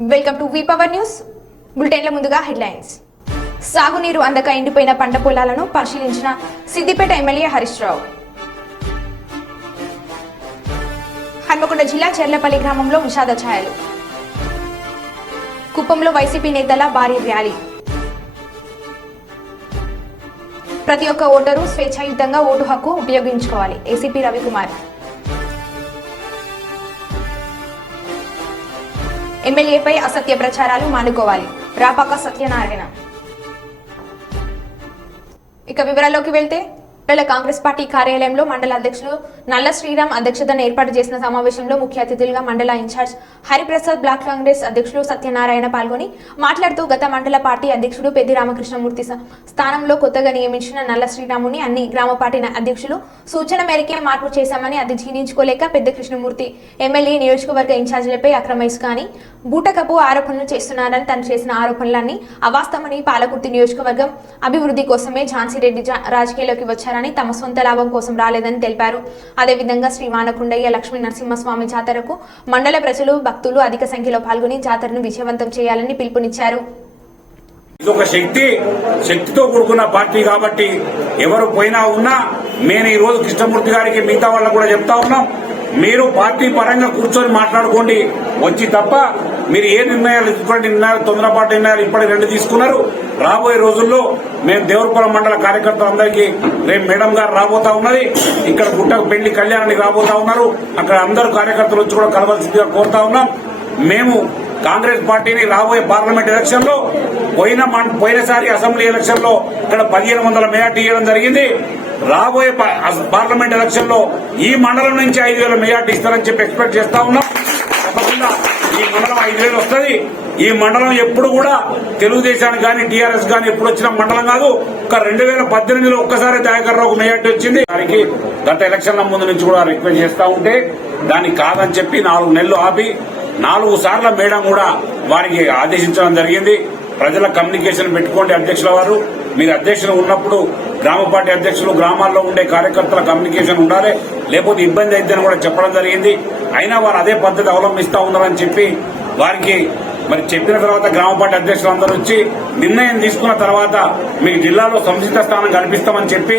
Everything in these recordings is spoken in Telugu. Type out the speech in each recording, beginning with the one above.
Welcome to V power news. బులెటిన్ల ముందుగా హెడ్లైన్స్. సాగునీరు అందక ఎండిపోయిన పంట పొలాలను పరిశీలించిన సిద్దిపేట ఎమ్మెల్యే హరీష్ రావు. హన్మకొండ జిల్లా చెర్లపల్లి గ్రామంలో విషాద ఛాయలు. కుప్పంలో వైసీపీ నేతల భారీ ర్యాలీ. ప్రతి ఒక్క ఓటరు స్వేచ్ఛాయుతంగా ఓటు హక్కు ఉపయోగించుకోవాలి. ఏసీపీ రవికుమార్. ఎమ్మెల్యేపై అసత్య ప్రచారాలు మానుకోవాలి. రాపాక సత్యనారాయణ. ఇక వివరాల్లోకి వెళ్తే కాంగ్రెస్ పార్టీ కార్యాలయంలో మండల అధ్యక్షులు నల్ల శ్రీరామ్ అధ్యక్షతన ఏర్పాటు చేసిన సమావేశంలో ముఖ్య అతిథులుగా మండల ఇన్ఛార్జ్ హరిప్రసాద్, బ్లాక్ కాంగ్రెస్ అధ్యక్షులు సత్యనారాయణ పాల్గొని మాట్లాడుతూ గత మండల పార్టీ అధ్యక్షుడు పెద్ది రామకృష్ణమూర్తి స్థానంలో కొత్తగా నియమించిన నల్ల శ్రీరాముని అన్ని గ్రామ పార్టీ అధ్యక్షులు సూచన మేరకే మార్పు చేశామని, అది జీర్ణించుకోలేక పెద్ద కృష్ణమూర్తి ఎమ్మెల్యే నియోజకవర్గ ఇన్ఛార్జీలపై అక్రమైస్ కానీ బూటకపు ఆరోపణలు చేస్తున్నారని, తను చేసిన ఆరోపణలన్నీ అవాస్తవమని, పాలకుర్తి నియోజకవర్గం అభివృద్ధి కోసమే ఝాన్సీ రెడ్డి రాజకీయాల్లోకి వచ్చారని, తమ సొంత లాభం కోసం రాలేదని తెలిపారు. అదేవిధంగా శ్రీ వానకుండయ్య లక్ష్మీ నరసింహస్వామి జాతరకు మండల ప్రజలు, భక్తులు అధిక సంఖ్యలో పాల్గొని జాతరను విజయవంతం చేయాలని పిలుపునిచ్చారు. ఇదొక శక్తితో కూడుకున్న పార్టీ కాబట్టి ఎవరు పోయినా ఉన్నా నేను ఈ రోజు కృష్ణమూర్తి గారికి మిగతా వాళ్ళకు కూడా చెప్తా ఉన్నాం, మీరు పార్టీ పరంగా కూర్చొని మాట్లాడుకోండి వచ్చి తప్ప మీరు ఏ నిర్ణయాలు తీసుకోండి. నిర్ణయాలు తొందరపాటు నిర్ణయాలు ఇప్పటికి 2 తీసుకున్నారు. రాబోయే రోజుల్లో మేము దేవరపురం మండల కార్యకర్తలందరికీ రేపు మేడం గారు రాబోతా ఉన్నది. ఇక్కడ గుట్టకు పెళ్లి కళ్యాణానికి రాబోతా ఉన్నారు. అక్కడ అందరూ కార్యకర్తలు వచ్చి కూడా కలవాల్సిందిగా కోరుతా ఉన్నాం. మేము కాంగ్రెస్ పార్టీని రాబోయే పార్లమెంట్ ఎలక్షన్ లో పోయినసారి అసెంబ్లీ ఎలక్షన్ లో ఇక్కడ 1500 మెజార్టీ ఇవ్వడం జరిగింది. రాబోయే పార్లమెంట్ ఎలక్షన్ లో ఈ మండలం నుంచి 5000 మెజార్టీ ఇస్తారని చెప్పి ఎక్స్పెక్ట్ చేస్తా ఉన్నాం. తప్పకుండా ఈ మండలం 5000 వస్తుంది. ఈ మండలం ఎప్పుడు కూడా తెలుగుదేశానికి కానీ టీఆర్ఎస్ కానీ ఎప్పుడు వచ్చిన మండలం కాదు. ఒక 2018లో ఒక్కసారి దయాకర్ రావుకు మెజార్టీ వచ్చింది. దానికి గత ఎలక్షన్ల ముందు నుంచి కూడా రిక్వెస్ట్ చేస్తా ఉంటే దానికి కాదని చెప్పి 4 నెలలు ఆపి 4 సార్ల మేడం కూడా వారికి ఆదేశించడం జరిగింది. ప్రజల కమ్యూనికేషన్ పెట్టుకోండి అధ్యక్షుల వారు, మీరు అధ్యక్షులు ఉన్నప్పుడు గ్రామ పార్టీ అధ్యక్షులు గ్రామాల్లో ఉండే కార్యకర్తల కమ్యూనికేషన్ ఉండాలి, లేకపోతే ఇబ్బంది అయిద్దని కూడా చెప్పడం జరిగింది. అయినా వారు అదే పద్ధతి అవలంబిస్తా ఉన్నారని చెప్పి వారికి మరి చెప్పిన తర్వాత గ్రామ పార్టీ అధ్యక్షులందరూ వచ్చి నిర్ణయం తీసుకున్న తర్వాత మీకు జిల్లాలో సముచిత స్థానం కల్పిస్తామని చెప్పి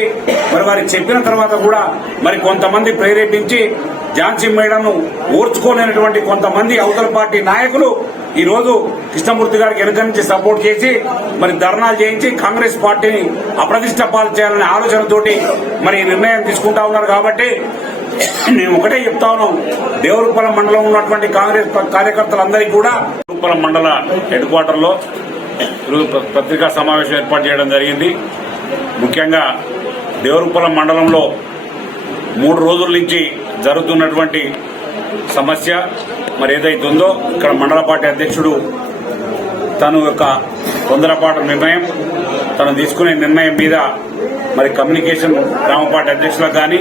మరి వారికి చెప్పిన తర్వాత కూడా మరి కొంతమంది ప్రేరేపించి ఝాన్సీ మేడంను ఓర్చుకోలేనటువంటి కొంతమంది అవతల పార్టీ నాయకులు ఈ రోజు కృష్ణమూర్తి గారికి వెనుక నుంచి సపోర్ట్ చేసి మరి ధర్నాలు చేయించి కాంగ్రెస్ పార్టీని అప్రతిష్ట పాలు చేయాలనే ఆలోచనతోటి మరి ఈ నిర్ణయం తీసుకుంటా ఉన్నారు. కాబట్టి మేము ఒకటే చెప్తా ఉన్నాం, దేవరూపలం మండలం ఉన్నటువంటి కాంగ్రెస్ కార్యకర్తలందరికీ కూడా దేవరూపలం మండల హెడ్ క్వార్టర్ లో పత్రికా సమావేశం ఏర్పాటు చేయడం జరిగింది. ముఖ్యంగా దేవరూపలం మండలంలో 3 రోజుల నుంచి జరుగుతున్నటువంటి సమస్య మరి ఏదైతే ఉందో ఇక్కడ మండల పార్టీ అధ్యక్షుడు తను యొక్క తొందరపాటు నిర్ణయం, తను తీసుకునే నిర్ణయం మీద మరి కమ్యూనికేషన్ గ్రామ పార్టీ అధ్యక్షులకు కానీ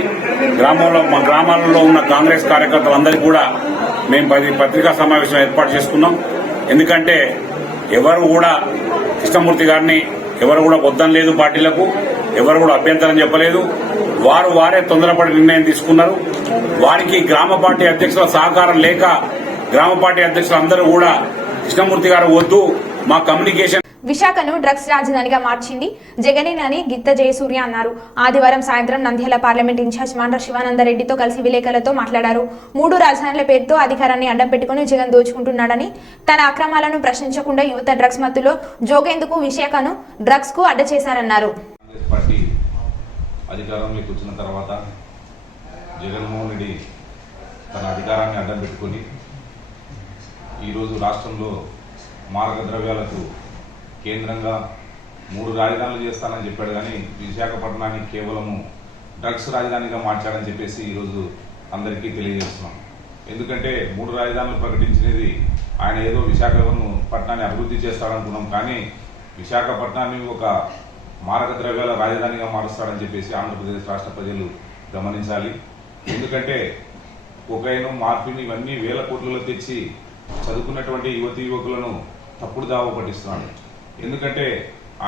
గ్రామాలలో ఉన్న కాంగ్రెస్ కార్యకర్తలందరికీ కూడా మేము పత్రికా సమావేశం ఏర్పాటు చేసుకున్నాం. ఎందుకంటే ఎవరు కూడా కృష్ణమూర్తి గారిని ఎవరు కూడా వద్దం లేదు, పార్టీలకు ఎవరు కూడా అభ్యంతరం చెప్పలేదు. వారే తొందరపడి నిర్ణయం తీసుకున్నారు. వారికి గ్రామ పార్టీ అధ్యక్షుల సహకారం లేక గ్రామ పార్టీ అధ్యక్షులందరూ కూడా కృష్ణమూర్తి గారు వద్దు, మా కమ్యూనికేషన్. విశాఖను డ్రగ్స్ రాజధానిగా మార్చింది జగనేనని గిత్త జయసూర్య అన్నారు. ఆదివారం సాయంత్రం నంద్యాల పార్లమెంట్ ఇన్ఛార్జ్ మాండ్ర శివానందరెడ్డితో కలిసి విలేకరులతో మాట్లాడారు. 3 రాజధానుల పేరుతో అధికారాన్ని అడ్డం పెట్టుకుని జగన్ దోచుకుంటున్నాడని, తన అక్రమాలను ప్రశ్నించకుండా యువత డ్రగ్స్ మత్తులో జోగేందుకు విశాఖను డ్రగ్స్ కు అడ్డ చేశారన్నారు. అధికారంలోకి వచ్చిన తర్వాత జగన్మోహన్ రెడ్డి తన అధికారాన్ని అడ్డం పెట్టుకుని ఈరోజు రాష్ట్రంలో మారక ద్రవ్యాలకు కేంద్రంగా 3 రాజధానులు చేస్తానని చెప్పాడు. కానీ విశాఖపట్నాన్ని కేవలము డ్రగ్స్ రాజధానిగా మార్చాడని చెప్పేసి ఈరోజు అందరికీ తెలియజేస్తున్నాం. ఎందుకంటే 3 రాజధానులు ప్రకటించినది ఆయన ఏదో విశాఖపట్నాన్ని అభివృద్ధి చేస్తాడనుకున్నాం, కానీ విశాఖపట్నాన్ని ఒక మారక ద్రవ్యాల రాజధానిగా మారుస్తాడని చెప్పేసి ఆంధ్రప్రదేశ్ రాష్ట్ర ప్రజలు గమనించాలి. ఎందుకంటే కొకైన్, మార్ఫిన్ ఇవన్నీ వేల కోట్లలో తెచ్చి చదువుకున్నటువంటి యువకులను తప్పుడు దావ పట్టిస్తున్నాడు. ఎందుకంటే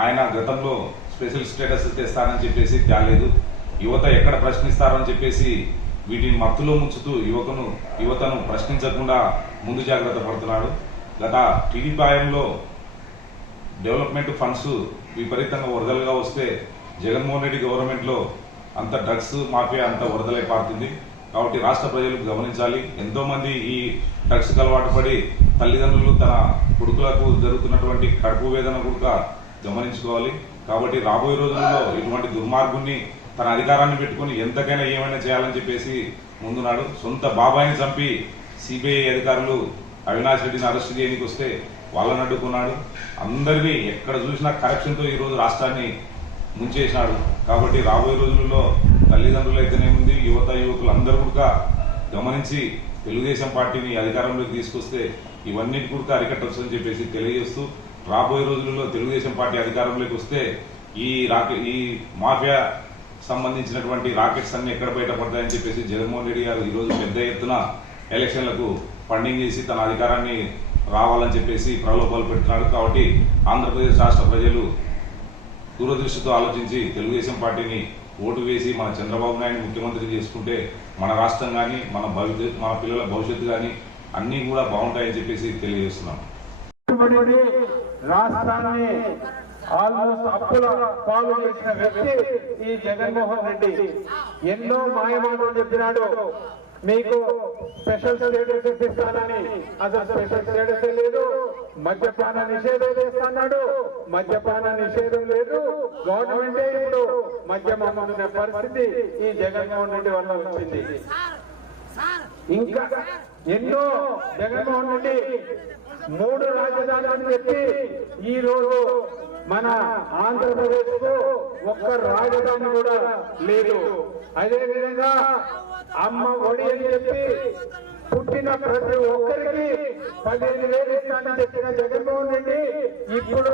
ఆయన గతంలో స్పెషల్ స్టేటస్ తెస్తానని చెప్పేసి తేలేదు. యువత ఎక్కడ ప్రశ్నిస్తారని చెప్పేసి వీటిని మత్తులో ముంచుతూ యువతను ప్రశ్నించకుండా ముందు జాగ్రత్త పడుతున్నాడు. గత టీడీపీ హయాంలో డెవలప్మెంట్ ఫండ్స్ విపరీతంగా వరదలుగా వస్తే జగన్మోహన్ రెడ్డి గవర్నమెంట్లో అంత డ్రగ్స్ మాఫియా అంత వరదలై పారుతుంది. కాబట్టి రాష్ట్ర ప్రజలు గమనించాలి. ఎంతోమంది ఈ డ్రగ్స్కి అలవాటు పడి తల్లిదండ్రులు తన కొడుకులకు జరుగుతున్నటువంటి కడుపు వేదన కూడా గమనించుకోవాలి. కాబట్టి రాబోయే రోజుల్లో ఇటువంటి దుర్మార్గుని తన అధికారాన్ని పెట్టుకుని ఎంతకైనా ఏమైనా చేయాలని చెప్పేసి ముందున్నాడు. సొంత బాబాయిని చంపి సిబిఐ అధికారులు అవినాష్ రెడ్డిని అరెస్ట్ చేయడానికి వస్తే వాళ్ళని అడ్డుకున్నాడు. అందరినీ ఎక్కడ చూసినా కరప్షన్తో ఈరోజు రాష్ట్రాన్ని ముంచేసినాడు. కాబట్టి రాబోయే రోజుల్లో తల్లిదండ్రులు అయితేనేముంది, యువకులు అందరూ కూడా గమనించి తెలుగుదేశం పార్టీని అధికారంలోకి తీసుకొస్తే ఇవన్నీ కూడా అరికట్టొచ్చని చెప్పేసి తెలియజేస్తూ, రాబోయే రోజుల్లో తెలుగుదేశం పార్టీ అధికారంలోకి వస్తే ఈ మాఫియా సంబంధించినటువంటి రాకెట్స్ అన్ని ఎక్కడ బయటపడతాయని చెప్పేసి జగన్మోహన్ రెడ్డి గారు ఈరోజు పెద్ద ఎత్తున ఎలక్షన్లకు ఫండింగ్ చేసి తన అధికారాన్ని రావాలని చెప్పేసి ప్రలోభాలు పెడుతున్నాడు. కాబట్టి ఆంధ్రప్రదేశ్ రాష్ట్ర ప్రజలు దూరదృష్టితో ఆలోచించి తెలుగుదేశం పార్టీని ఓటు వేసి మన చంద్రబాబు నాయుడు ముఖ్యమంత్రి చేసుకుంటే మన రాష్ట్రం కానీ మన పిల్లల భవిష్యత్తు కానీ అన్నీ కూడా బాగుంటాయని చెప్పేసి తెలియజేస్తున్నాం. రాష్ట్రాన్ని ఆల్మోస్ట్ అప్పుల పాలు చేసిన వ్యక్తి ఈ జగన్మోహన్ రెడ్డి. ఎన్నో మాయమాటలు చెప్పినాడు. మీకు స్పెషల్ స్టేటస్ ఇప్పిస్తానని, అసలు స్పెషల్ స్టేటస్ లేదు. మద్యపాన నిషేధం చేస్తున్నాడు. మద్యపాన నిషేధం లేదు. గవర్నమెంటే ఇప్పుడు మద్యం అమ్ముకునే పరిస్థితి ఈ జగన్మోహన్ రెడ్డి వల్ల వచ్చింది. ఇంకా ఎన్నో జగన్మోహన్ రెడ్డి 3 రాజధానులను పెట్టి ఈ రోజు మన ఆంధ్రప్రదేశ్ కు ఒక్క రాజధాని కూడా లేదు. అదేవిధంగా అమ్మ ఒడి అని చెప్పి పుట్టిన ప్రతి ఒక్కరికి 15,000 ఇస్తానని చెప్పిన జగన్మోహన్ రెడ్డి ఇప్పుడు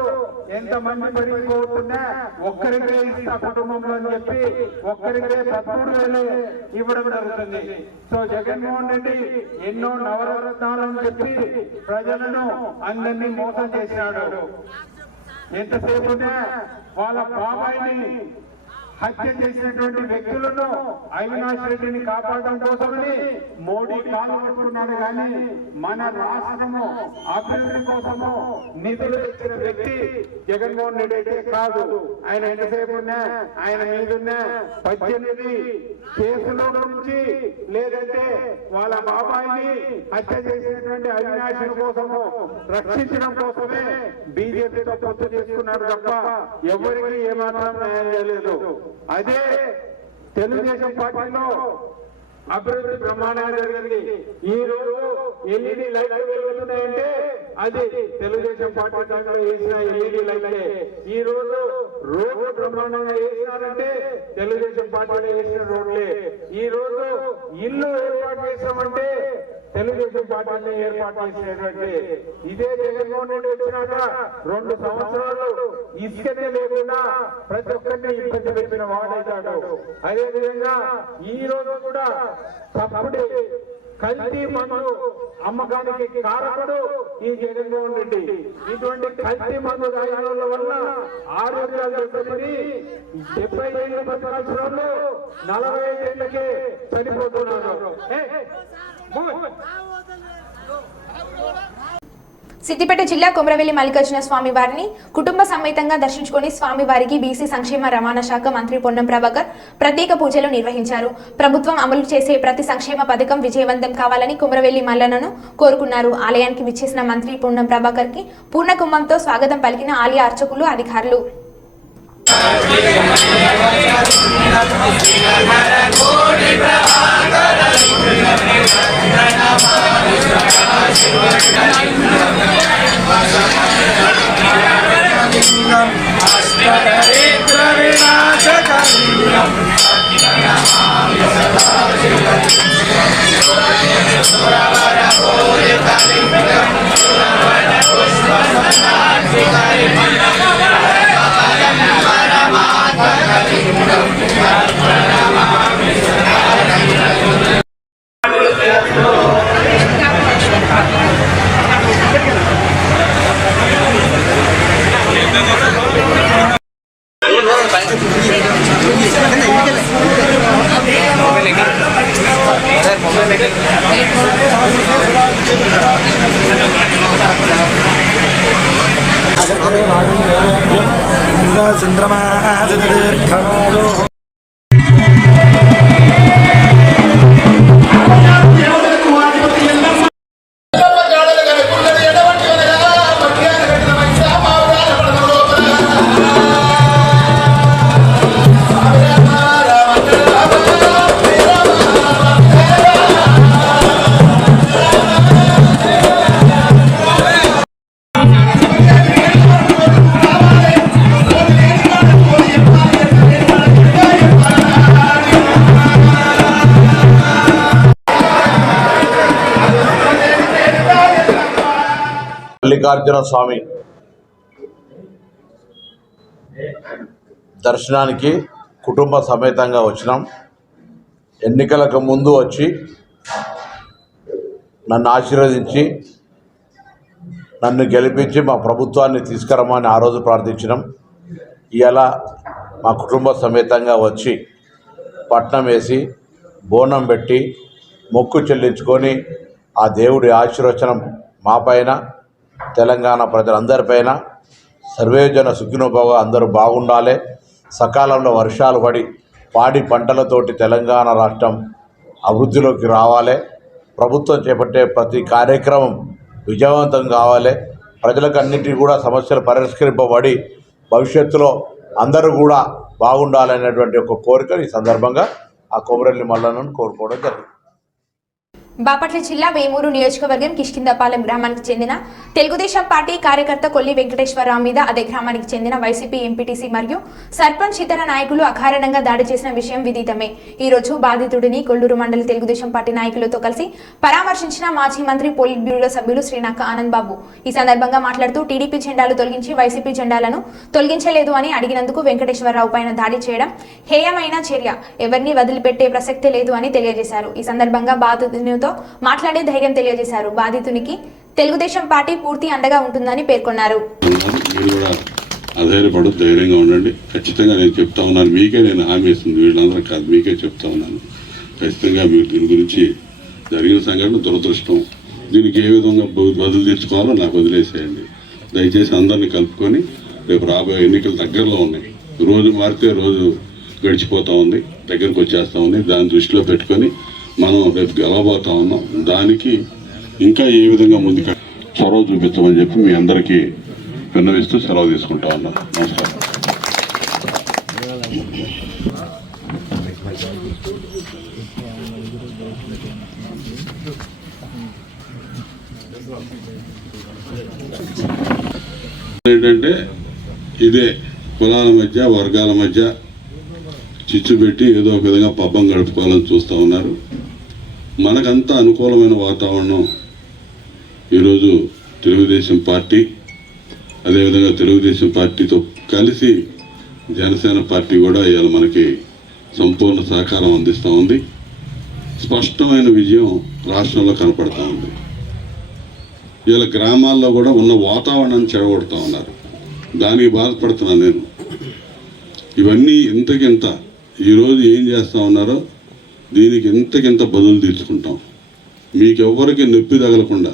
ఎంతమంది మరిగిపోతున్నా ఒక్కరికే ఇస్తా కుటుంబంలో అని చెప్పి ఒక్కరికే 13,000 ఇవ్వడం జరుగుతుంది. సో జగన్మోహన్ రెడ్డి ఎన్నో నవరత్నాలను చెప్పి ప్రజలను అందరినీ మోసం చేశాడు. ఎంతసేపు వాళ్ళ బాబాయిని హత్య చేసినటువంటి వ్యక్తులను అవినాష్ రెడ్డిని కాపాడడం కోసమని మోడీ కాలు పట్టుకున్నాడు. కానీ మన రాష్ట్రము అభివృద్ధి కోసము నిధులు తెచ్చిన వ్యక్తి జగన్మోహన్ రెడ్డి అయితే కాదు. ఆయన ఎంతసేపు ఆయన మీదున్న 18 కేసుల నుంచి లేదంటే వాళ్ళ బాబాయిని హత్య చేసినటువంటి అవినాష్ కోసము రక్షించడం కోసమే బీజేపీతో పొత్తు చేసుకున్నాడు తప్ప ఎవరికి ఏమాత్రం న్యాయం చేయలేదు. అదే తెలుగుదేశం పార్టీలో అభివృద్ధి ప్రమాణాలు జరిగింది. ఈ రోజు ఎల్ఈడి లైట్లు వెలుగుతున్నాయంటే అది తెలుగుదేశం పార్టీ టైంలో వేసిన ఎల్ఈడి లైట్లే. ఈ రోజు రోడ్లు బ్రహ్మాండంగా వేసినారంటే తెలుగుదేశం పార్టీలో వేసిన రోడ్లే. ఈ రోజు ఇల్లు ఏర్పాటు చేసామంటే తెలుగుదేశం పార్టీని ఏర్పాటు చేసినటువంటి ఇదే జగన్మోహన్ రెడ్డి వచ్చినాక 2 సంవత్సరాలు ఇసుకనే లేకుండా ప్రతి ఒక్కరిని ఇబ్బంది పెట్టిన వాడైతాడు. అదేవిధంగా ఈ రోజు కూడా తప్పుడు కల్తీ మందు అమ్మకానికి కారకుడు ఈ జగన్మోహన్ రెడ్డి. ఇటువంటి కల్తీ మందు తాగిన వల్ల ఆరోగ్యాలు దెబ్బతిని 70 ఏళ్ళు బతకాల్సిన వాళ్ళు 45 ఏళ్ళకే చనిపోతున్నారు. సిద్దిపేట జిల్లా కొమరవెల్లి మల్లికార్జున స్వామి వారిని కుటుంబ సమేతంగా దర్శించుకుని స్వామివారికి బీసీ సంక్షేమ రవాణా శాఖ మంత్రి పొన్నం ప్రభాకర్ ప్రత్యేక పూజలు నిర్వహించారు. ప్రభుత్వం అమలు చేసే ప్రతి సంక్షేమ పథకం విజయవంతం కావాలని కొమరవెల్లి మల్లన్నను కోరుకున్నారు. ఆలయానికి విచ్చేసిన మంత్రి పొన్నం ప్రభాకర్ కి పూర్ణ కుంభంతో స్వాగతం పలికిన ఆలయ అర్చకులు, అధికారులు. చంద్రమా మల్లికార్జున స్వామి దర్శనానికి కుటుంబ సమేతంగా వచ్చినాం. ఎన్నికలకు ముందు వచ్చి నన్ను ఆశీర్వదించి నన్ను గెలిపించి మా ప్రభుత్వాన్ని తీసుకురమ్మని ఆ రోజు ప్రార్థించినాం. ఇవాళ మా కుటుంబ సమేతంగా వచ్చి పట్నం వేసి బోనం పెట్టి మొక్కు చెల్లించుకొని ఆ దేవుడి ఆశీర్వచనం మా పైన తెలంగాణ ప్రజలందరిపైన సర్వేజన సుఖినోభవ అందరూ బాగుండాలి. సకాలంలో వర్షాలు పడి పాడి పంటలతోటి తెలంగాణ రాష్ట్రం అభివృద్ధిలోకి రావాలి. ప్రభుత్వం చేపట్టే ప్రతి కార్యక్రమం విజయవంతం కావాలి. ప్రజలకు అన్నింటినీ కూడా సమస్యలు పరిష్కరింపబడి భవిష్యత్తులో అందరూ కూడా బాగుండాలనేటువంటి ఒక కోరిక ఈ సందర్భంగా ఆ కొమరెల్లి మల్లన్నను కోరుకోవడం జరిగింది. బాపట్ల జిల్లా వేమూరు నియోజకవర్గం కిష్కిందపాలెం గ్రామానికి చెందిన తెలుగుదేశం పార్టీ కార్యకర్త కొల్లి వెంకటేశ్వరరావు మీద అదే గ్రామానికి చెందిన వైసీపీ ఎంపీటీసీ మరియు సర్పంచ్ ఇతర నాయకులు అకారణంగా దాడి చేసిన విషయం విదితమే. ఈ రోజు బాధితుడిని కొల్లూరు మండలి తెలుగుదేశం పార్టీ నాయకులతో కలిసి పరామర్శించిన మాజీ మంత్రి పోలిట్ బ్యూరో సభ్యులు శ్రీనాక ఆనంద్ బాబు. ఈ సందర్భంగా మాట్లాడుతూ టీడీపీ జెండాలు తొలగించి వైసీపీ జెండాలను తొలగించలేదు అని అడిగినందుకు వెంకటేశ్వరరావు పైన దాడి చేయడం హేయమైన చర్య, ఎవరిని వదిలిపెట్టే ప్రసక్తే లేదు అని తెలియజేశారు. ఈ సందర్భంగా బాధితునితో మాట్లాడే ధైర్యం తెలియజేశారు. బాధితునికి తెలుగుదేశం పార్టీ పూర్తి అండగా ఉంటుందని పేర్కొన్నారు. అధైర్యపడు, ధైర్యంగా ఉండండి. ఖచ్చితంగా నేను చెప్తా ఉన్నాను, మీకే నేను హామీ ఇస్తుంది, వీళ్ళందరూ కాదు, మీకే చెప్తా ఉన్నాను. ఖచ్చితంగా మీరు దీని గురించి జరిగిన సంఘటన దురదృష్టం. దీనికి ఏ విధంగా బదులు తెచ్చుకోవాలో నాకు వదిలేసేయండి. దయచేసి అందరినీ కలుపుకొని రేపు రాబోయే ఎన్నికలు దగ్గరలో ఉన్నాయి. రోజు మారితే రోజు గడిచిపోతూ ఉంది, దగ్గరకు వచ్చేస్తూ ఉంది. దాన్ని దృష్టిలో పెట్టుకొని మనం రేపు గెలవబోతా ఉన్నాం. దానికి ఇంకా ఏ విధంగా ముందుకు చొరవ చూపించమని చెప్పి మీ అందరికీ విన్నవిస్తూ సెలవు తీసుకుంటా ఉన్నాం. నమస్కారం. ఏంటంటే ఇదే కులాల మధ్య వర్గాల మధ్య చిచ్చు పెట్టి ఏదో ఒక విధంగా పబ్బం గడుపుకోవాలని చూస్తూ ఉన్నారు. మనకంతా అనుకూలమైన వాతావరణం ఈరోజు తెలుగుదేశం పార్టీ, అదేవిధంగా తెలుగుదేశం పార్టీతో కలిసి జనసేన పార్టీ కూడా ఇవాళ మనకి సంపూర్ణ సహకారం అందిస్తూ ఉంది. స్పష్టమైన విజయం రాష్ట్రంలో కనపడుతూ ఉంది. ఇవాళ గ్రామాల్లో కూడా ఉన్న వాతావరణాన్ని చెడగొడుతూ ఉన్నారు. దానికి బాధపడుతున్నాను నేను. ఇవన్నీ ఇంతకింత ఈరోజు ఏం చేస్తూ ఉన్నారో దీనికి ఇంతకింత బదులు తీర్చుకుంటాం. మీకెవ్వరికి నొప్పి తగలకుండా,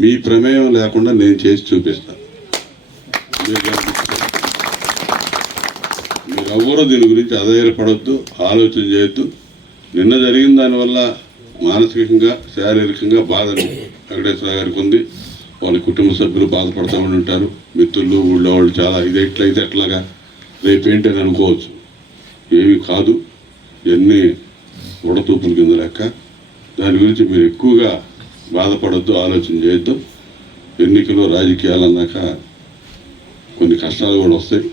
మీ ప్రమేయం లేకుండా నేను చేసి చూపిస్తాను. మీరెవ్వరూ దీని గురించి అధైర్యపడొద్దు, ఆలోచన చేయొద్దు. నిన్న జరిగిన దానివల్ల మానసికంగా, శారీరకంగా బాధ వెంకటేశ్వర గారికి ఉంది. వాళ్ళ కుటుంబ సభ్యులు బాధపడుతూ ఉంటారు, మిత్రులు, ఊళ్ళో వాళ్ళు చాలా ఇది ఎట్లయితే ఎట్లాగా రేపేంటని అనుకోవచ్చు. ఏమి కాదు, ఇవన్నీ ఉడతూపుల కింద లెక్క. దాని గురించి మీరు ఎక్కువగా బాధపడొద్దు, ఆలోచన చేయొద్దు. ఎన్నికలు రాజకీయాలు అన్నాక కొన్ని కష్టాలు కూడా వస్తాయి,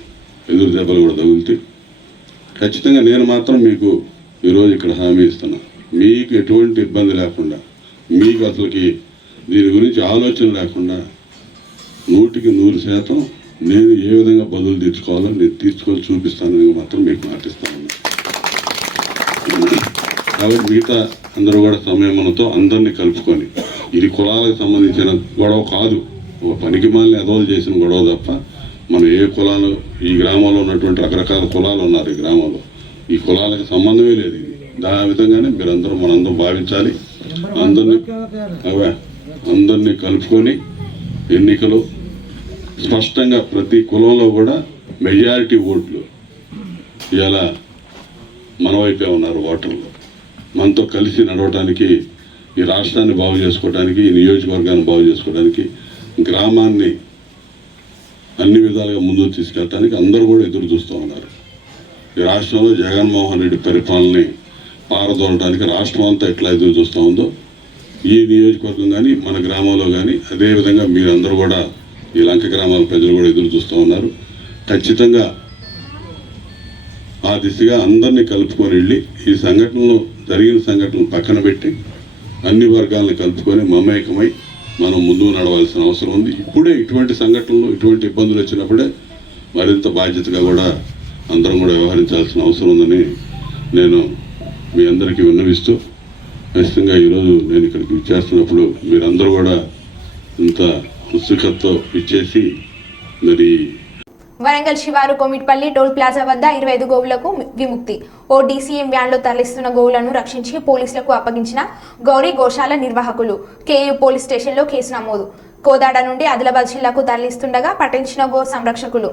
ఎదురు దెబ్బలు కూడా తగులుతాయి. ఖచ్చితంగా నేను మాత్రం మీకు ఈరోజు ఇక్కడ హామీ ఇస్తున్నా, మీకు ఎటువంటి ఇబ్బంది లేకుండా, మీకు అసలుకి దీని గురించి ఆలోచన లేకుండా 100% నేను ఏ విధంగా బదులు తీర్చుకోవాలో నేను తీర్చుకొని చూపిస్తానని మాత్రం మీకు మాటిస్తాను. కాబట్టి మిగతా అందరూ కూడా సంయమనంతో అందరినీ కలుపుకొని, ఇది కులాలకు సంబంధించిన గొడవ కాదు, ఒక పనికి మాలిన ఎదవలు చేసిన గొడవ తప్ప మనం ఏ కులాలు, ఈ గ్రామంలో ఉన్నటువంటి రకరకాల కులాలు ఉన్నారు ఈ గ్రామంలో, ఈ కులాలకు సంబంధమే లేదు. ఇది దాని విధంగానే మీరందరూ మనందరం భావించాలి. అందరినీ కలుపుకొని ఎన్నికలు స్పష్టంగా ప్రతి కులంలో కూడా మెజారిటీ ఓట్లు ఇలా మన వైపే ఉన్నారు ఓటర్లు. మనతో కలిసి నడవటానికి, ఈ రాష్ట్రాన్ని బాగు చేసుకోవడానికి, ఈ నియోజకవర్గాన్ని బాగు చేసుకోవడానికి, గ్రామాన్ని అన్ని విధాలుగా ముందుకు తీసుకెళ్ళడానికి అందరూ కూడా ఎదురు చూస్తూ ఉన్నారు. ఈ రాష్ట్రంలో జగన్మోహన్ రెడ్డి పరిపాలనని పారదోలడానికి రాష్ట్రం అంతా ఎట్లా ఎదురు చూస్తూ ఉందో ఈ నియోజకవర్గం కానీ మన గ్రామంలో కానీ అదేవిధంగా మీరందరూ కూడా ఈ లంక గ్రామాల ప్రజలు కూడా ఎదురు చూస్తూ ఉన్నారు. ఖచ్చితంగా ఆ దిశగా అందరినీ కలుపుకొని వెళ్ళి ఈ సంఘటనలో జరిగిన సంఘటనలు పక్కన పెట్టి అన్ని వర్గాలను కలుపుకొని మమేకమై మనం ముందుకు నడవాల్సిన అవసరం ఉంది. ఇప్పుడే ఇటువంటి సంఘటనలు, ఇటువంటి ఇబ్బందులు వచ్చినప్పుడే మరింత బాధ్యతగా కూడా అందరం కూడా వ్యవహరించాల్సిన అవసరం ఉందని నేను మీ అందరికీ విన్నవిస్తూ, ఖచ్చితంగా ఈరోజు నేను ఇక్కడికి ఇచ్చేస్తున్నప్పుడు మీరందరూ కూడా ఇంత ఉత్సుకతతో ఇచ్చేసి మరి వరంగల్ శివారు కొమిట్పల్లి టోల్ ప్లాజా వద్ద 25 గోవులకు విముక్తి. ఓ డీసీఎం వ్యాన్లో తరలిస్తున్న గోవులను రక్షించి పోలీసులకు అప్పగించిన గౌరీ గోశాల నిర్వాహకులు. కేయూ పోలీస్ స్టేషన్లో కేసు నమోదు. కోదాడ నుండి ఆదిలాబాద్ జిల్లాకు తరలిస్తుండగా పట్టించిన గో సంరక్షకులు.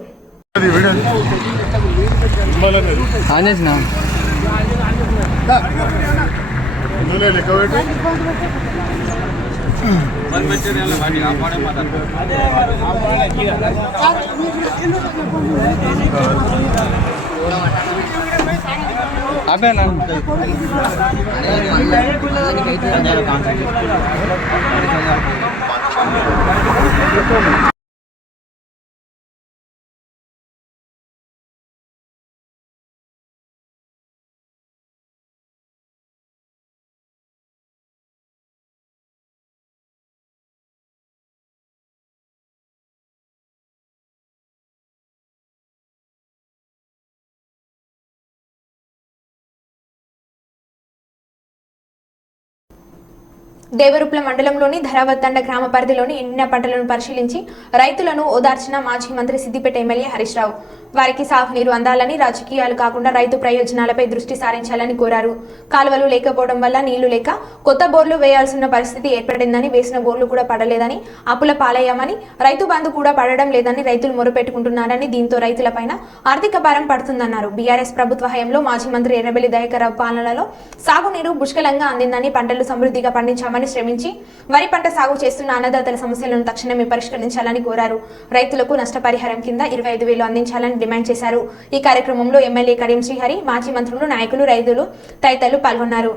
దేవరుప్ల మండలంలోని ధరావత్తండ గ్రామ పరిధిలోని ఎండిన పంటలను పరిశీలించి రైతులను ఓదార్చిన మాజీ మంత్రి సిద్దిపేట ఎమ్మెల్యే హరీష్ రావు. వారికి సాగునీరు అందాలని, రాజకీయాలు కాకుండా రైతు ప్రయోజనాలపై దృష్టి సారించాలని కోరారు. కాలువలు లేకపోవడం వల్ల నీళ్లు లేక కొత్త బోర్లు వేయాల్సిన పరిస్థితి ఏర్పడిందని, వేసిన బోర్లు కూడా పడలేదని, అప్పుల పాలయ్యామని, రైతు బంధు కూడా పడడం లేదని రైతులు మొరపెట్టుకుంటున్నారని, దీంతో రైతులపైన ఆర్థిక భారం పడుతుందన్నారు. బీఆర్ఎస్ ప్రభుత్వ హయాంలో మాజీ మంత్రి ఎర్రబెల్లి దయాకర్రావు పాలనలో సాగునీరు పుష్కలంగా అందిందని, పంటలు సమృద్ధిగా పండించామని శ్రమించి వరి పంట సాగు చేస్తున్న అన్నదాతల సమస్యలను తక్షణమే పరిష్కరించాలని కోరారు. రైతులకు నష్టపరిహారం కింద 25,000 అందించాలని డిమాండ్ చేశారు. ఈ కార్యక్రమంలో ఎమ్మెల్యే కడియం శ్రీహరి, మాజీ మంత్రులు, నాయకులు, రైతులు తదితరులు పాల్గొన్నారు.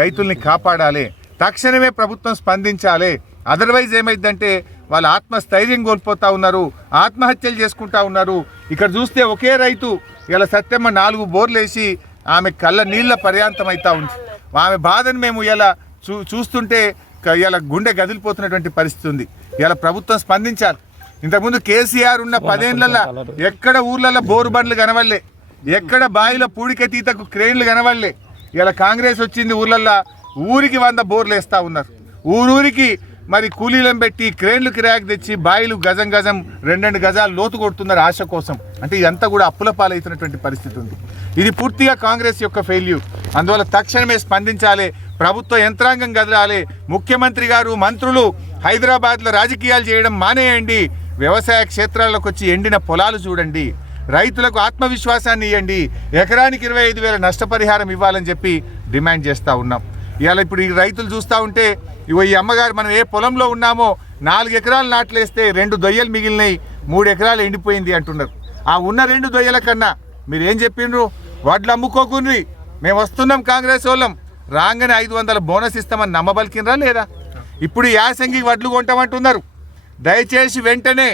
రైతుల్ని కాపాడాలి, తక్షణమే ప్రభుత్వం స్పందించాలి. అదర్వైజ్ ఏమైందంటే వాళ్ళు ఆత్మస్థైర్యం కోల్పోతా ఉన్నారు, ఆత్మహత్యలు చేసుకుంటా ఉన్నారు. ఇక్కడ చూస్తే ఒకే రైతు ఇలా సత్యమ్మ 4 బోర్లు వేసి ఆమె కళ్ళ నీళ్ల పర్యాంతం అవుతా ఉంది. ఆమె బాధను మేము ఇలా చూస్తుంటే ఇలా గుండె గదిలిపోతున్నటువంటి పరిస్థితి ఉంది. ఇలా ప్రభుత్వం స్పందించాలి. ఇంతకుముందు కేసీఆర్ ఉన్న 10 ఏళ్లలో ఎక్కడ ఊర్లలో బోరు బండ్లు కనవల్లే, ఎక్కడ బావిలో పూడికెతీతకు క్రేన్లు కనవల్లే. ఇలా కాంగ్రెస్ వచ్చింది, ఊర్లల్లో ఊరికి 100 బోర్లు వేస్తూ ఉన్నారు. ఊరూరికి మరి కూలీలను పెట్టి క్రేన్లు కిరాయికి తెచ్చి బాయిలు గజం గజం 2 గజాలు లోతు కొడుతున్నారు ఆశ కోసం. అంటే ఇదంతా కూడా అప్పుల పాలవుతున్నటువంటి పరిస్థితి ఉంది. ఇది పూర్తిగా కాంగ్రెస్ యొక్క ఫెయిల్యూర్. అందువల్ల తక్షణమే స్పందించాలి, ప్రభుత్వ యంత్రాంగం కదలాలి. ముఖ్యమంత్రి గారు, మంత్రులు హైదరాబాద్లో రాజకీయాలు చేయడం మానేయండి. వ్యవసాయ క్షేత్రాల్లోకి వచ్చి ఎండిన పొలాలు చూడండి, రైతులకు ఆత్మవిశ్వాసాన్ని ఇవ్వండి, ఎకరానికి 25,000 నష్టపరిహారం ఇవ్వాలని చెప్పి డిమాండ్ చేస్తూ ఉన్నాం. ఇవాళ ఇప్పుడు ఈ రైతులు చూస్తూ ఉంటే ఈ అమ్మగారు మనం ఏ పొలంలో ఉన్నామో 4 ఎకరాలు నాట్లేస్తే 2 దొయ్యలు మిగిలినాయి, 3 ఎకరాలు ఎండిపోయింది అంటున్నారు. ఆ ఉన్న 2 దొయ్యల కన్నా మీరు ఏం చెప్పిండ్రు? వడ్లు అమ్ముకోకుండ్రి, మేము వస్తున్నాం కాంగ్రెస్ వాళ్ళం, రాగానే 500 బోనస్ ఇస్తామని నమ్మబలికినరా లేదా? ఇప్పుడు యాసంగి వడ్లు కొంటామంటున్నారు. దయచేసి వెంటనే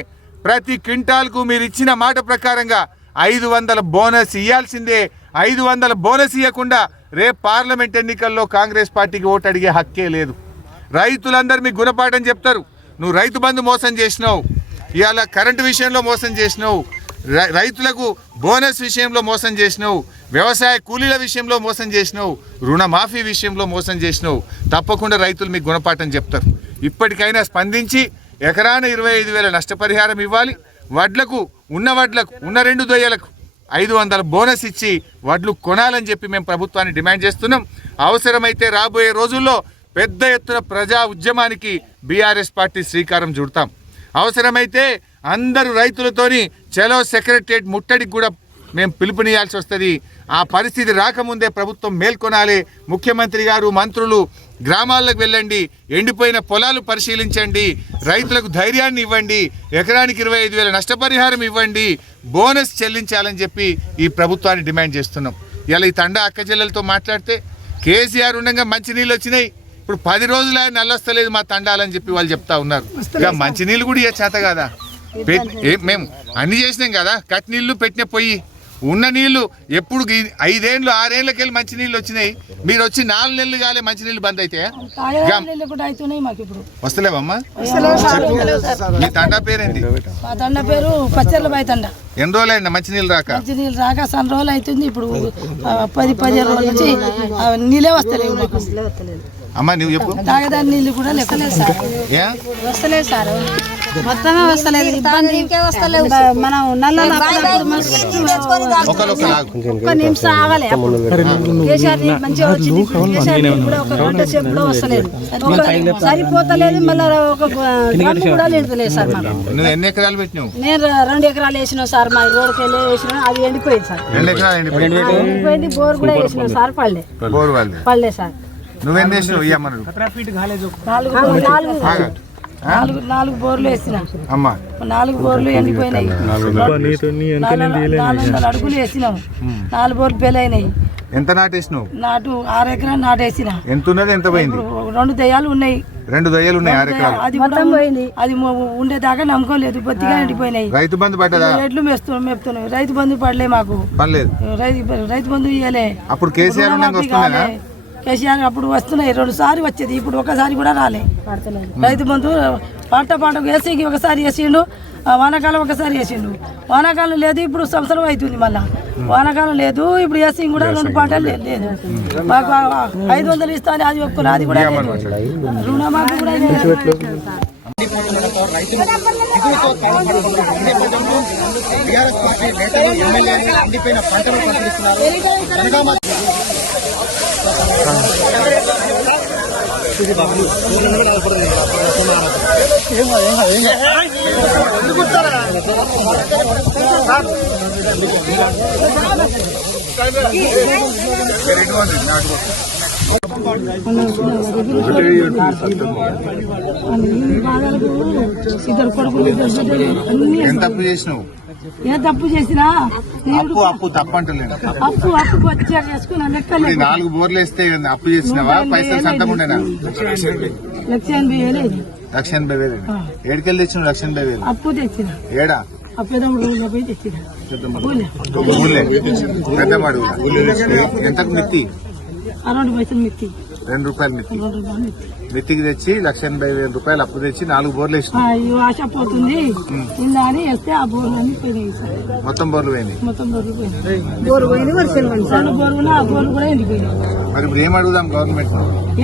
ప్రతి క్వింటాల్కు మీరు ఇచ్చిన మాట ప్రకారంగా 500 బోనస్ ఇవ్వాల్సిందే. 500 బోనస్ ఇవ్వకుండా రేపు పార్లమెంట్ ఎన్నికల్లో కాంగ్రెస్ పార్టీకి ఓటు అడిగే హక్కే లేదు. రైతులందరూ మీకు గుణపాఠం చెప్తారు. నువ్వు రైతు బంధు మోసం చేసినావు, ఇవాళ కరెంటు విషయంలో మోసం చేసినావు, రైతులకు బోనస్ విషయంలో మోసం చేసినావు, వ్యవసాయ కూలీల విషయంలో మోసం చేసినావు, రుణమాఫీ విషయంలో మోసం చేసినావు. తప్పకుండా రైతులు మీకు గుణపాఠం చెప్తారు. ఇప్పటికైనా స్పందించి ఎకరాన 25,000 నష్టపరిహారం ఇవ్వాలి. వడ్లకు ఉన్న 2 దొయ్యలకు 500 బోనస్ ఇచ్చి వడ్లు కొనాలని చెప్పి మేము ప్రభుత్వాన్ని డిమాండ్ చేస్తున్నాం. అవసరమైతే రాబోయే రోజుల్లో పెద్ద ఎత్తున ప్రజా ఉద్యమానికి బీఆర్ఎస్ పార్టీ శ్రీకారం చుడతాం. అవసరమైతే అందరూ రైతులతోని చలో సెక్రటరియట్ ముట్టడికి కూడా మేము పిలుపునియాల్సి వస్తుంది. ఆ పరిస్థితి రాకముందే ప్రభుత్వం మేల్కొనాలి. ముఖ్యమంత్రి గారు, మంత్రులు గ్రామాలకు వెళ్ళండి, ఎండిపోయిన పొలాలు పరిశీలించండి, రైతులకు ధైర్యాన్ని ఇవ్వండి, ఎకరానికి 25,000 నష్టపరిహారం ఇవ్వండి, బోనస్ చెల్లించాలని చెప్పి ఈ ప్రభుత్వాన్ని డిమాండ్ చేస్తున్నాం. ఇలా ఈ తండా అక్క చెల్లెలతో మాట్లాడితే కేసీఆర్ ఉండగా మంచినీళ్ళు వచ్చినాయి, ఇప్పుడు 10 రోజులు నల్లొస్తలేదు మా తండాలని చెప్పి వాళ్ళు చెప్తా ఉన్నారు. ఇక మంచినీళ్ళు కూడా ఇక చేత కదా, మేము అన్ని చేసినాం కదా, కట్ నీళ్ళు పెట్టిన పొయ్యి ఉన్న నీళ్లు ఎప్పుడు 5 ఏళ్ళు 6 ఏళ్ళకెళ్ళి మంచి నీళ్ళు వచ్చినాయి. మీరు వచ్చి 4 నెలలు కాలే మంచి నీళ్ళు బంద్ అయితే వస్తలేవమ్మా? మీ తండా పేరేంటి? మా తండ పేరు పచ్చర్ల బాయ్ తండ. ఎన్ని రోజులు అయినా మంచి నీళ్ళు రాక? మంచి నీళ్ళు రాక సన్న రోజులు అవుతుంది. ఇప్పుడు 10-15 రోజుల నుంచి నీళ్ళే వస్తలేవు మాకు. అమ్మా నువ్వు చెప్పు. తాగేదాని నీళ్ళు కూడా లేకలేదు సార్. వస్తలేదు సార్, మొత్తమే వస్తలేదు. ఇబ్బంది వస్తలేవు. మనం ఒక్క నిమిషం ఆగలే. కేసీఆర్ మంచిగా వచ్చింది. కేసీఆర్ కూడా ఒక గంట సేపు కూడా వస్తలేదు, సరిపోతలేదు. మళ్ళీ ఒక డ్రమ్ కూడా లేదు సార్ మాకు. నువ్వు ఎన్ని ఎకరాలు పెట్టినావు? నేను 2 ఎకరాలు వేసినావు సార్. మా రోడ్కి వెళ్ళి వేసినా, అది ఎండిపోయింది సార్. 2 ఎకరాలు ఎండిపోయింది. బోర్ కూడా వేసినావు సార్, పడలే సార్. నువ్వేం చేసినావు? ఇయ్యమ్మను 4 బోర్లు వేసిన అమ్మా. 4 బోర్లు ఎండిపోయినాయి. 400 అడుగులు వేసినాం. 4 బోర్లు పెళ్ళైనాయి. ఎంత నాటేసినావు? 6 ఎకరాలు నాటేసిన. ఎంత ఉన్నది? ఎంత పోయింది? 2 దయ్యాలు ఉన్నాయి. 2 దయ్యాలు ఉన్నాయి 6 ఎకరాలు. అది మొత్తం పోయింది. అది ఉండేదాకా నమ్మకోలేదు, బొత్తిగా ఎండిపోయినాయి. రైతు బంధు పడ్డదా? ఎడ్లు మేపుతున్నాయి. రైతు బంధు పడలే మాకు. పర్లేదు. రైతు బంధు ఇవ్వలే. అప్పుడు కేసీఆర్ వస్తున్నాయి. కేసీఆర్ అప్పుడు వస్తున్నాయి, 2 సార్లు వచ్చేది. ఇప్పుడు ఒకసారి కూడా రాలే. రైతు బంధు పంటకు వేసేకి ఒకసారి వేసిండు, వానాకాలం ఒకసారి వేసిండు. వానాకాలం లేదు, ఇప్పుడు సంవత్సరం అవుతుంది. మళ్ళా వానాకాలం లేదు, ఇప్పుడు వేసి కూడా 2 పంటలు లేదు. మాకు 500 ఇస్తాను, అది ఒప్పుకున్నా, అది కూడా రుణమాఫీ కూడా ఎంత అప్పు చేసినావు? ఏ తప్పు చేసినా అప్పు తప్పంటలేదు. అప్పు వచ్చా చేసుకున్నా లెక్కలే. 4 బోర్లు వేస్తే అప్పు చేసినావా? పైసలు సంతం ఉండేనా? 1,80,000. 1,80,000. ఏడుకెళ్ళి తెచ్చినావు? 1,80,000 అప్పు తెచ్చిన. ఏడా? అప్పేదమ్ముడు పోయి తెచ్చిన. పెద్దమాడు. ఎంతకు మిత్తి? 60 పైసలు మిత్తి. 2 రూపాయలు మిత్తి. మిత్తికి తెచ్చి 1,80,000 రూపాయలు అప్పు తెచ్చి 4 బోర్లు వేసిన. ఆశ పోతుంది ఇలా అని వేస్తే ఆ బోర్లు అన్ని పోయినాయి సార్. మొత్తం బోర్లు పోయినాయి. మొత్తం బోర్లు పోయినాయి. బోర్లు పోయింది, రెండు బోర్లు ఆ బోర్లు కూడా ఎండిపోయినాయి. మరి ఇప్పుడు ఏం అడుగుదాం గవర్నమెంట్?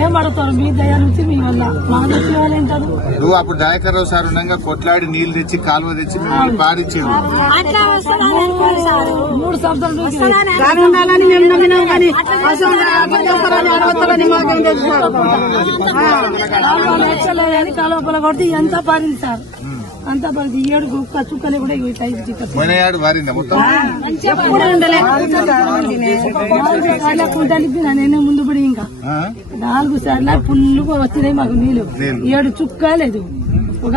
ఏం అడుగుతారు? మీ దయ నుంచి మీ వల్ల మా నుంచి వాళ్ళు ఏంటారు? నువ్వు అప్పుడు దయాకర్ రావు సార్ ఉండగా కొట్లాడి నీళ్లు తెచ్చి కాలువ తెచ్చి మిమ్మల్ని పారిచ్చారు. 3 సంవత్సరాలు ఉండాలని మేము నమ్మినాం, కానీ కాలువపల కొడితే ఎంత పారింది సార్, అంత పారింది. 7 చుక్కలే కూడా నేనే ముందు పడి ఇంకా 4 సార్లు ఫుల్ వచ్చినాయి మాకు నీళ్లు. 7 చుక్క లేదు. ఒక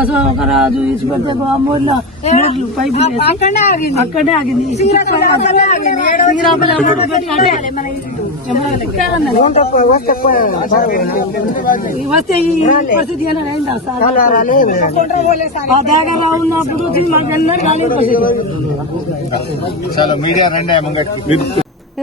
రాజు ఇచ్చిపెడితే పైపు అక్కడే ఆగింది. వస్తే ఈ పరిస్థితి అయిందా సార్? ఆ దగ్గర ఉన్నప్పుడు మాకు ఎన్నడూ కాలేదు పరిస్థితి.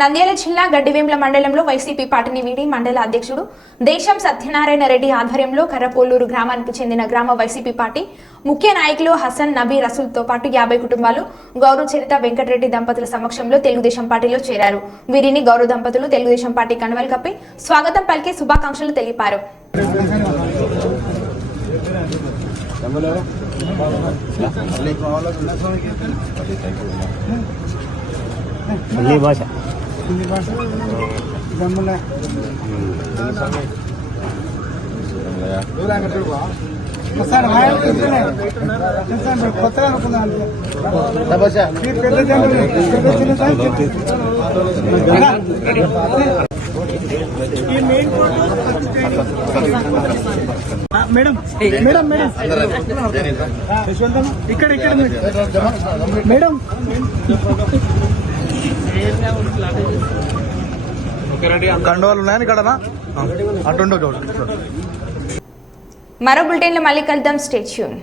నంద్యాల జిల్లా గడ్డివేంల మండలంలో వైసీపీ పార్టీని వీడి మండల అధ్యక్షుడు దేశం సత్యనారాయణ రెడ్డి ఆధ్వర్యంలో కర్రపోలూరు గ్రామానికి చెందిన గ్రామ వైసీపీ పార్టీ ముఖ్య నాయకులు హసన్ నబీ రసూల్తో పాటు 50 కుటుంబాలు గౌరవ చరిత వెంకటరెడ్డి దంపతుల సమక్షంలో తెలుగుదేశం పార్టీలో చేరారు. వీరిని గౌరవ దంపతులు తెలుగుదేశం పార్టీ కండువాలు కప్పి స్వాగతం పలికి శుభాకాంక్షలు తెలిపారు. మేడం మేడం మేడం ఇక్కడ ఇక్కడ మేడం కండవాళ్ళు ఉన్నాయని ఇక్కడ అటుండో చూడండి. మరో బులెటిన్లో మళ్ళీ కలుద్దాం. Stay tune.